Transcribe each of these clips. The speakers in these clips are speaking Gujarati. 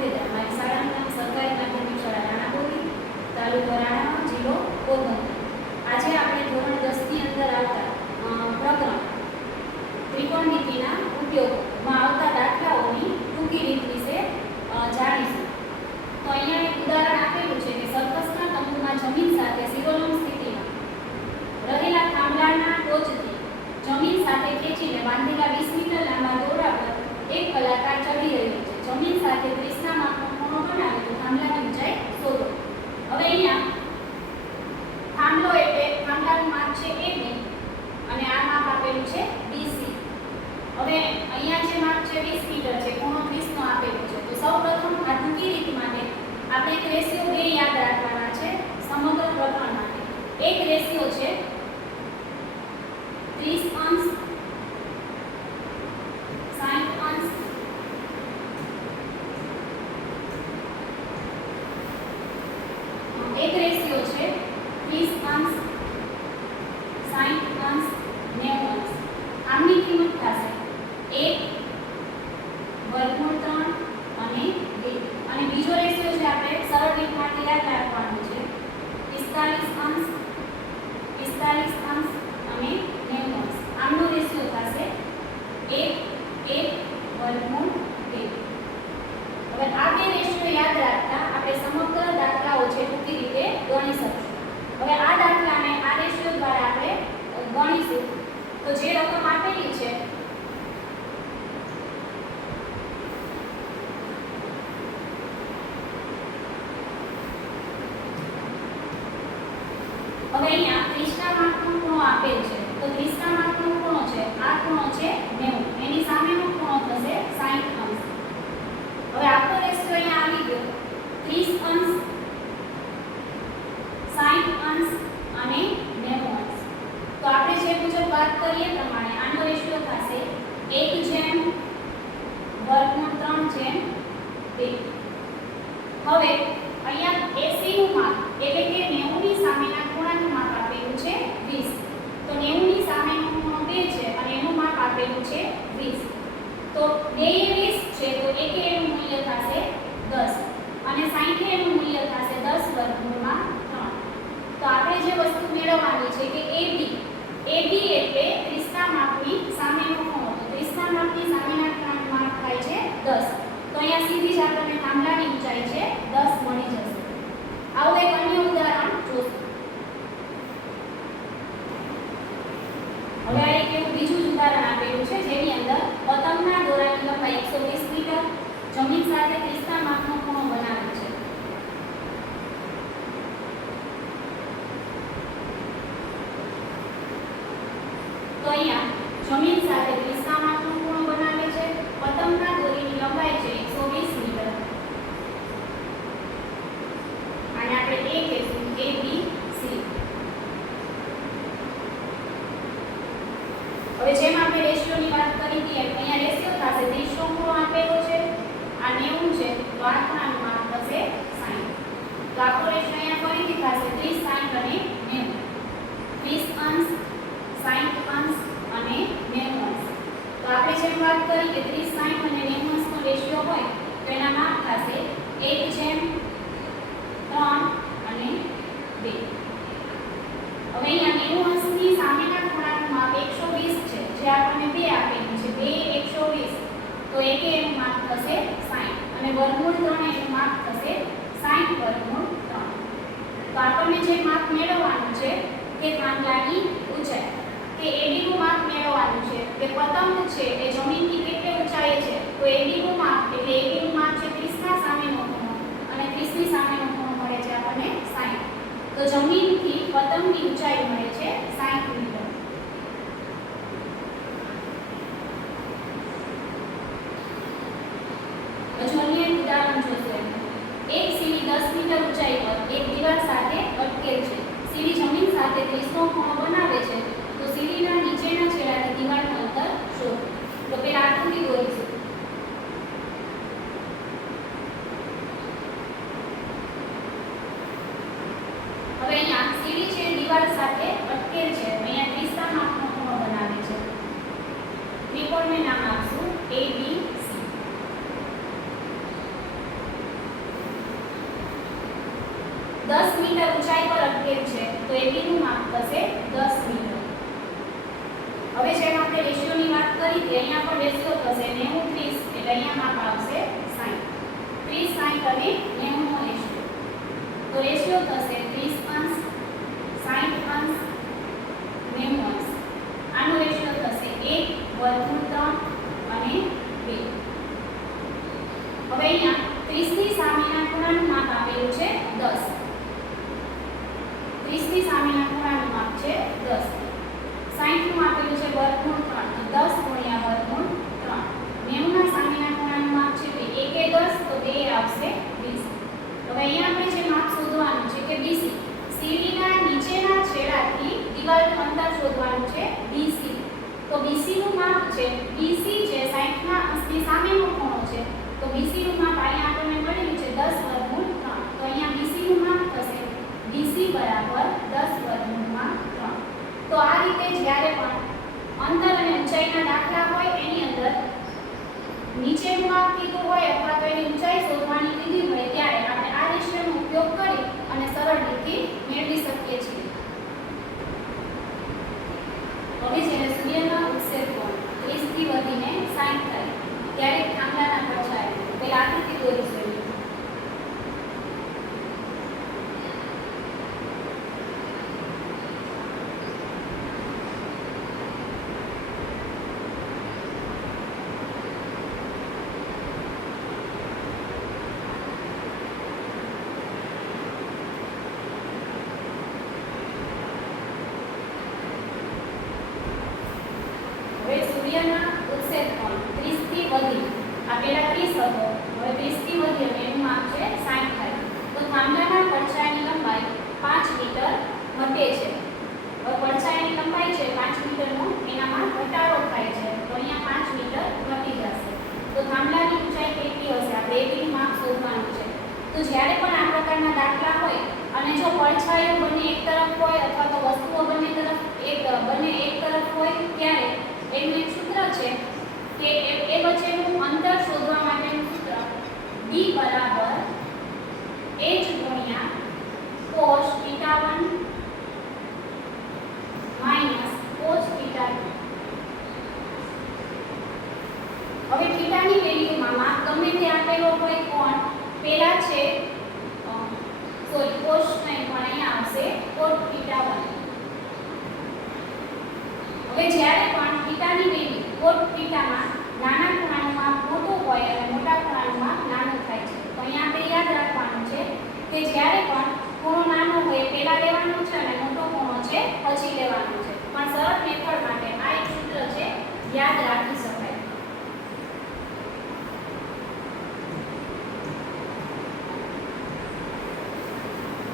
ગોધેડા. મારી શાળાનું નામ સરકારી માધ્યમિક શાળા રાણાબોરી, તાલુકો રાણાવા, જિલ્લો પોરબંદર. આજે આપણે ધોરણ 10 ની અંદર આવતા પ્રકરણ ત્રિકોણમિતિના ઉપયોગમાં આવતા દાખલાઓની ટૂંકી રીત વિશે જાણીશું. તો અહીંયા એક ઉદાહરણ આપેલું છે કે સર્કસના તંબુમાં જમીન સાથે શિરોલંબ સ્થિતિમાં રહેલા થાંભલાના ટોચથી જમીન સાથે ખેંચીને બાંધેલા 20 મીટર લાંબા દોરડા પર એક કલાકાર ચડી રહ્યો છે. જમીન સાથે 30 ના માપનો ખૂણો બનાવે તો થાંભલાની ઊંચાઈ શોધો. હવે અહીંયા થાંભલો એટલે થાંભલાનું માપ છે AB અને આ માપ આપેલું છે BC. હવે અહીંયા જે માપ છે 20 મીટર છે, ખૂણો 30 નો આપેલો છે. તો સૌપ્રથમ આ ટૂંકી રીત માટે આપણે એક રેશિયો 2 યાદ રાખવાના છે સમગ્ર પ્રકરણ માટે. એક રેશિયો છે 30 અંશ 60 અંશ એક રેશિયો છે 30 અંશ 60 અંશ 90 અંશ. આમની કિંમત થશે 1 વર્ગમૂળ 3 અને 2. અને બીજો રેશિયો છે આપણે સરળ રીત માટે યાદ રાખવાનું છે 45 અંશ 45 અંશ અને 90 અંશ. આમનો રેશિયો થશે 1 વર્ગમૂળ 2. હવે આ બે રેશિયો યાદ રાખતા આપણે સમગ્ર દાખલાઓ છે ટૂંકી રીતે ગણી શકીશું. હવે આ દાખલાને આ રેશિયો દ્વારા આપણે ગણીશું. તો જે રકમ આપેલી છે હવે અહીંયા 30 ના માપનો ખૂણો આપેલ છે. તો 30 ના માપનો ખૂણો છે આ ખૂણો છે 90, એની સામેનો ખૂણો થશે 60 અંશ. હવે આખો રેશિયો અહીંયા આવી ગયો 30 અંશ 60 અંશ અને 90 અંશ. તો આપણે જે મુજબ વાત કરીએ પ્રમાણે આનો રેશિયો થશે 1 વર્ગમૂળ 3/2. હવે અહીંયા AC નું માપ એટલે કે 90 ની સામેના ખૂણાનું માપ આપેલું છે 20. તો 90 ની સામેનો ખૂણો 2 છે અને એનું માપ આપેલું છે 20. તો 2 એ 20 છે તો 1 એનું મૂલ્ય થશે 10 અને 60 એનું મૂલ્ય થશે 10 વર્ગમૂળમાં 3. તો આપણે જે વસ્તુ મેળવવાની છે કે AB એટલે 30 ના માપની સામેનો ખૂણો. તો 30 ના માપની સામેના ખૂણાનું માપ થાય છે 10. તો અહીંયા સીધી જ આપણને થાંભલાની ઊંચાઈ છે 10 મળી જશે. આવું એક અન્ય ઉદાહરણ જોશું. હવે આ એક એવું બીજું ઉદાહરણ આપેલું છે જેની અંદર પતંગના દોરાની લંબાઈ 120 મીટર જમીન સાથે 30 ના માપનો ખૂણો બનાવે છે. તો અહીંયા જમીન સાથે 30 ના માપનો ખૂણો બનાવે છે. પતંગના દોરીની લંબાઈ છે 120 મીટર અને આપણે A કહીશું ABC. હવે જેમ આપણે રેશિયોની વાત કરી હતી અહીંયા રેશિયો થશે 30 નો ખૂણો આપેલો છે, આ 90 છે તો આ ખૂણાનું માપ થશે 60. તો આખો રેશિયો અહીંયા ફરીથી થશે 30 60 અને 90. 30 અંશ 60 અંશ અને 90 અંશ. તો આપણે જેમ વાત કરી કે 30 60 અને 90 અંશનો રેશિયો હોય તો એના માપ થશે 1/3 અને 2. હવે અહીંયા 90 અંશની સામેના ખૂણાનું માપ 120 છે જે આપણને 2 આપેલું છે 2 120. તો 1 એનું માપ થશે 60 અને વર્ગમૂળ 3 એનું માપ થશે 60 વર્ગમૂળ 3. તો આપણને જે માપ મેળવવાનું છે કે થાંભલાની ઊંચાઈ કે AB નું માપ મેળવવાનું છે કે પતંગ છે એ જમીનથી કેટલી ઊંચાઈએ છે. તો AB નું માપ એટલે AB નું માપ છે 30 ના સામેનો ખૂણો અને 30 ની સામેનો ખૂણો મળે છે આપણને 60. તો જમીનથી પતંગની ઊંચાઈ મળે છે 60 મીટર. હજુ અન્ય એક ઉદાહરણ જોશું. એક સીડી 10 મીટર ઊંચાઈ પર એક દીવાલ સાથે અટકેલ છે. સીડી જમીન સાથે 30 નો ખૂણો બનાવે છે. તો સીડીના નીચેના છેડાથી દીવાલનું અંતર શોધો. તો પહેલા આકૃતિ દોરીશું. હવે અહીંયા સીડી છે દીવાલ સાથે અટકેલ છે. અહીંયા 30 ના માપનો ખૂણો બનાવે છે. ત્રિકોણને નામ આપશું ABC. તો AB નું માપ થશે 10 મીટર. હવે જેમ આપણે રેશિયોની વાત કરી હતી અહીંયા પણ રેશિયો થશે 90 30 એટલે અહીંયા માપ આવશે 60 30 60 અને 90 નો રેશિયો. તો રેશિયો થશે 30 અંશ 60 અંશ 90 અંશ. આનો રેશિયો થશે 1 વર્ગમૂળ 3 અને 2. હવે અહીંયા 30 ની સામેના ખૂણાનું માપ આપેલું છે 10. 30 ની સામેના ખૂણાનું માપ છે 10. 60 નું આપેલું છે વર્ગમૂળ 3 તો 10 ગુણ્યા વર્ગમૂળ 3. 90 ના સામેના ખૂણાનું માપ છે 2 1 એ 10 તો 2 આવશે 20. હવે અહીંયા આપણે જે માપ શોધવાનું છે કે BC સીડીના નીચેના છેડાથી દિવાલનું અંતર શોધવાનું છે BC. તો BC નું માપ છે BC જે 60 ના અંશની સામેનો ખૂણો છે તો BC નું માપ અહીંયા આપણને મળ્યું છે 10 વર્ગમૂળ 3. તો અહીંયા BC નું માપ થશે BC બરાબર 10 વર્ગમૂળમાં 3. તો આ રીતે જ્યારે પણ અંતર અને ઊંચાઈના દાખલા હોય એની અંદર નીચેનું માપ કીધું હોય અથવા તો એની ઊંચાઈ શોધવાની કીધી હોય ત્યારે આપણે આ રેશિયોનો ઉપયોગ કરી અને સરળ રીતે મેળવી શકીએ છીએ. હવે જ્યારે સૂર્યના ઉત્સેક કોણ 30 થી વધીને 60 થાય ત્યારે થાંભલાના પડછાયા પહેલા આકૃતિ દોરીશું. સૂર્યના ઉત્સેક કોણ 30 થી વધી આ પહેલા 30 હતો હવે 30 થી વધી અને એનું માપ છે 60 થાય તો થાંભલાના પડછાયાની લંબાઈ 5 મીટર ઘટે છે. હવે પડછાયાની લંબાઈ છે 5 મીટરનો એનામાં ઘટાડો થાય છે તો અહીંયા 5 મીટર ઘટી જશે. તો થાંભલાની ઊંચાઈ કેટલી હશે આપણે એનું માપ શોધવાનું છે. તો જ્યારે પણ આ પ્રકારના દાખલા હોય અને જો પડછાયો બંને એક તરફ હોય અથવા તો વસ્તુઓ બંને એક તરફ હોય ત્યારે એનું એક સૂત્ર છે કે એ વચ્ચેનું અંતર શોધવા માટેનું સૂત્ર D બરાબર h ગુણ્યા cos θ1 માઈનસ cos θ2. હવે થીટાની વેલ્યુમાં માપ ગમે તે આપેલો હોય કોણ પહેલા છે cos નહીં પણ અહીંયા આવશે cos θ1. હવે જ્યારે પણ થીટાની વેલ્યુ cos થીટામાં નાના ખૂણાનું માપ મોટું હોય અને મોટા ખૂણાનું માપ નાનું થાય છે તો અહીંયા આપણે યાદ રાખવાનું છે કે જ્યારે પણ ખૂણો નાનો હોય પહેલા લેવાનો છે અને મોટો ખૂણો છે પછી લેવાનો છે. પણ સરળ મેથડ માટે આ એક સૂત્ર છે યાદ રાખી શકાય.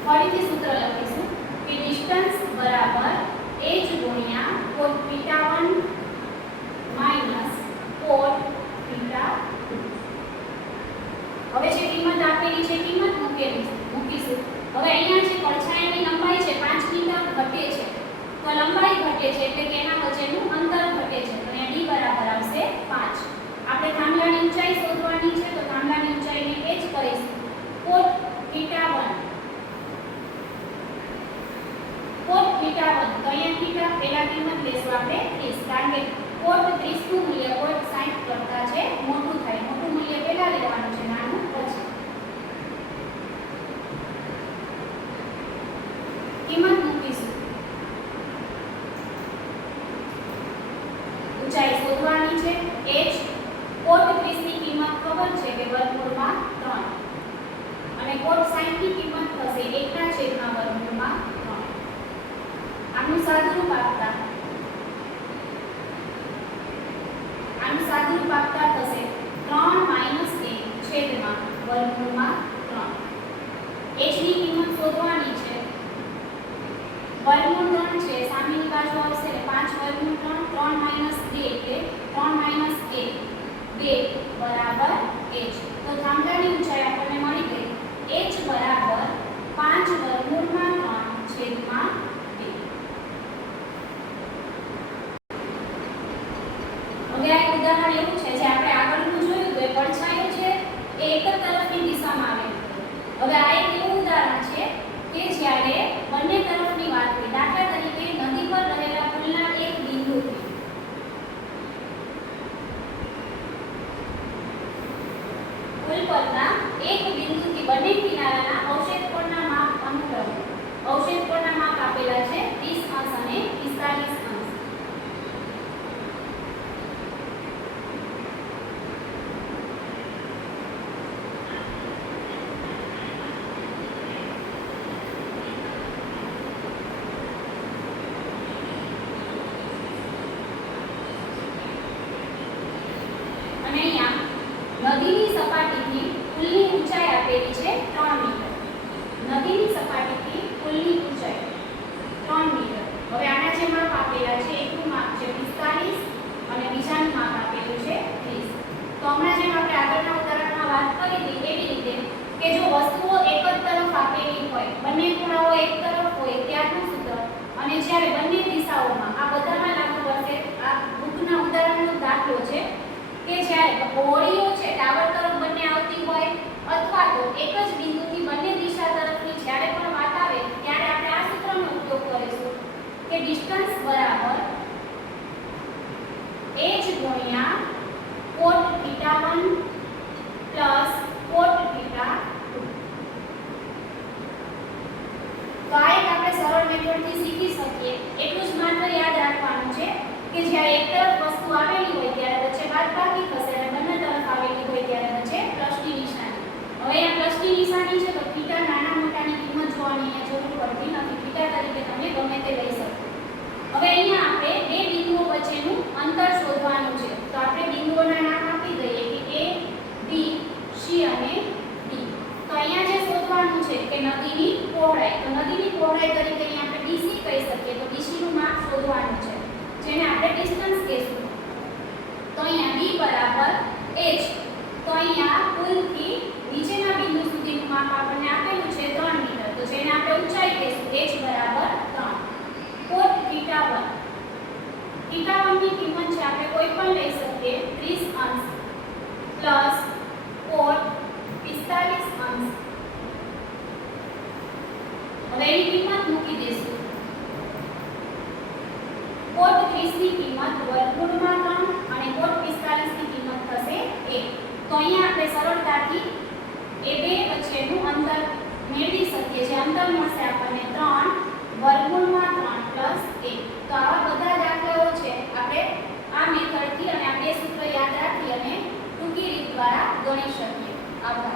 ફરીથી સૂત્ર લખીશું કે ડિસ્ટન્સ બરાબર h ગુણ્યા cos θ1 માઈનસ cos θ2. હવે જે કિંમત આપેલી છે કિંમત મૂકીશું. હવે અહીંયા જે પડછાયાની લંબાઈ છે 5 મીટર ઘટે છે તો લંબાઈ ઘટે છે એટલે કે એના વચ્ચેનું અંતર ઘટે છે તો અહીંયા d બરાબર આવશે 5. આપણે થાંભલાની ઊંચાઈ શોધવાની છે તો થાંભલાની ઊંચાઈને h કરીશું cos θ1 cos θ1 તો અહીંયા થીટા પહેલા કિંમત લેશું આપણે 30 કારણ કે cos 30 નું મૂલ્ય cos 60 કરતા છે મોટું થાય. મોટું મૂલ્ય પહેલા લેવાનું છે નાનું પછી. કિંમત મૂકીશું. ઊંચાઈ શોધવાની છે h cos 30 ની કિંમત ખબર છે કે વર્ગમૂળમાં 3 અને cos 60 ની કિંમત થશે 1 ના છેદમાં વર્ગમૂળમાં 3. આનું સાદુરૂપ આપતા થશે 3 - 1 છેદમાં વર્ગમૂળમાં 3. h ની કિંમત શોધવાની છે. વર્ગમૂળ 3 છે સામેની બાજુ આવશે એટલે 5 વર્ગમૂળ 3 2 એટલે 3 - 1 2 બરાબર h. તો થાંભલાની ઊંચાઈ આપણને મળી ગઈ h બરાબર 5 વર્ગમૂળમાં 3 છેદમાં 2. હવે આ ઉદાહરણ એવું છે જે આપણે આગળનું જોયું તો એ પડછાયો છે એ એક જ તરફની દિશામાં આવે. હવે આ એક એવું ઉદાહરણ છે કે જ્યારે બંને તરફની વાત પરના એક બિંદુથી બંને કિનારાના અવશેષ કોણના માપ અનુક્રમે અવશેષ કોણના માપ આપેલા છે 30 અંશ અને 45 અંશ. અને અહીંયા નદીની સપાટીથી પુલની ઊંચાઈ આપેલી છે 3 મીટર. નદીની સપાટીથી પુલની ઊંચાઈ 3 મીટર. હવે આના જે માપ આપેલા છે એકનું માપ છે 45 અને બીજાનું માપ આપેલું છે 30. તો હમણાં જેમ આપણે આગળના ઉદાહરણમાં વાત કરી હતી એવી રીતે કે જો વસ્તુઓ એક જ તરફ આપેલી હોય, બંને ખૂણાઓ એક તરફ હોય ત્યારનું સૂત્ર, અને જ્યારે બંને દિશાઓમાં આ બધામાં લાગુ પડશે. આ બુકના ઉદાહરણનો દાખલો છે કે જ્યારે હોડીઓ છે ટાવર તરફ બંને આવતી હોય અથવા તો એક જ બિંદુથી બંને દિશા તરફની જ્યારે પણ વાત આવે ત્યારે આપણે આ સૂત્રનો ઉપયોગ કરીશું કે ડિસ્ટન્સ બરાબર h ગુણ્યા cot θ1 પ્લસ cot θ2. તો આ એક આપણે સરળ મેથડથી શીખી શકીએ. એટલું જ માત્ર યાદ રાખવાનું છે કે જ્યારે એક તરફ વસ્તુ આવેલી હોય ત્યારે વચ્ચે બાદબાકી થશે અને બંને તરફ આવેલી હોય ત્યારે વચ્ચે પ્લસની નિશાની. હવે આ પ્લસની નિશાની છે તો થીટા નાના મોટાની કિંમત જોવાની અહીંયા જરૂર પડતી નથી. થીટા તરીકે તમે ગમે તે લઈ શકો. હવે અહીંયા આપણે બે બિંદુઓ વચ્ચેનું અંતર શોધવાનું છે. તો આપણે બિંદુઓના નામ આપી દઈએ કે A, B, C અને D. તો અહીંયા જે શોધવાનું છે કે નદીની પહોળાઈ. તો નદીની પહોળાઈ તરીકે અહીંયા આપણે BC કહી શકીએ. તો BC નું માપ શોધવાનું છે જેને આપણે ડિસ્ટન્સ કહીશું. તો અહીંયા B બરાબર h. તો અહીંયા પુલથી નીચેના બિંદુ સુધીનું માપ આપણને આપેલું છે 3 મીટર. તો જેને આપણે ઊંચાઈ કહીશું h બરાબર 3. cot θ1. θ1 ની કિંમત છે આપણે કોઈ પણ લઈ શકીએ 30 અંશ પ્લસ cot 45 અંશ. હવે એની કિંમત મૂકી દઈશું. cot 30 ની કિંમત વર્ગમૂળમાં 3 અને cot 45 ની કિંમત થશે 1. તો અહીંયા આપણે સરળતાથી એ બે વચ્ચેનું અંતર મેળવી શકીએ. જે અંતર મળશે આપણને 3 વર્ગમૂળમાં 3 1. તો આવા બધા દાખલાઓ છે આપણે આ મેથડથી અને આ બે સૂત્ર યાદ રાખી અને ટૂંકી રીત દ્વારા ગણી શકીએ. આભાર.